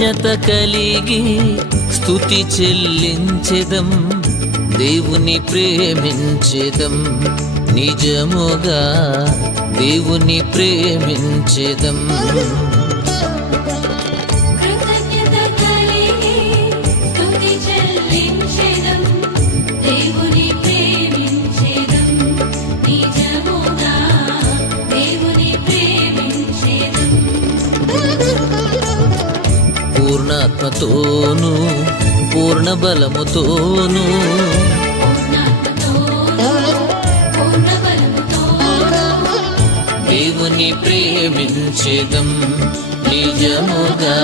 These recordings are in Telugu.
కృతజ్ఞత కలిగి స్తుతి చెల్లించెదం, దేవుని ప్రేమించెదం, నిజముగా దేవుని ప్రేమించెదం. పూర్ణాత్మతోను పూర్ణ బలముతోను దేవుని ప్రేమించెదం, నిజముగా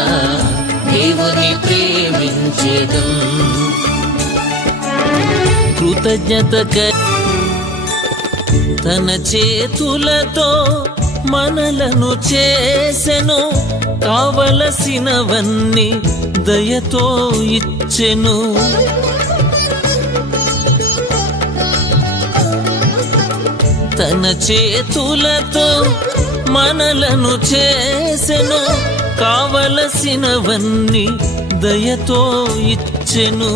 దేవుని ప్రేమించెదం. కృతజ్ఞత తన చేతులతో మనలను చేసెను, కావలసినవన్నీ దయతో ఇచ్చెను. తన చేతులతో మనలను చేసెను, కావలసినవన్నీ దయతో ఇచ్చెను.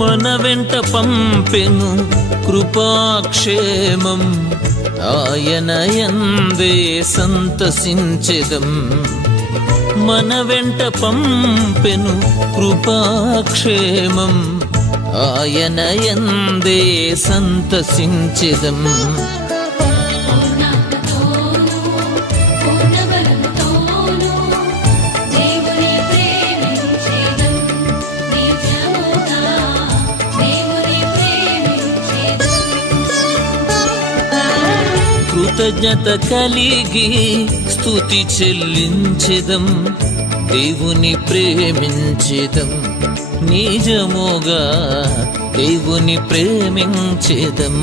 మన వెంట పంపెను కృపాక్షేమం, ఆయన యందే సంతసించెదం. మన వెంట పంపెను కృపాక్షేమం, ఆయన యందే సంతసించెదం. కృతజ్ఞత కలిగి స్తుతి చెల్లించెదం, దేవుని ప్రేమించెదం, నిజముగా దేవుని ప్రేమించెదం.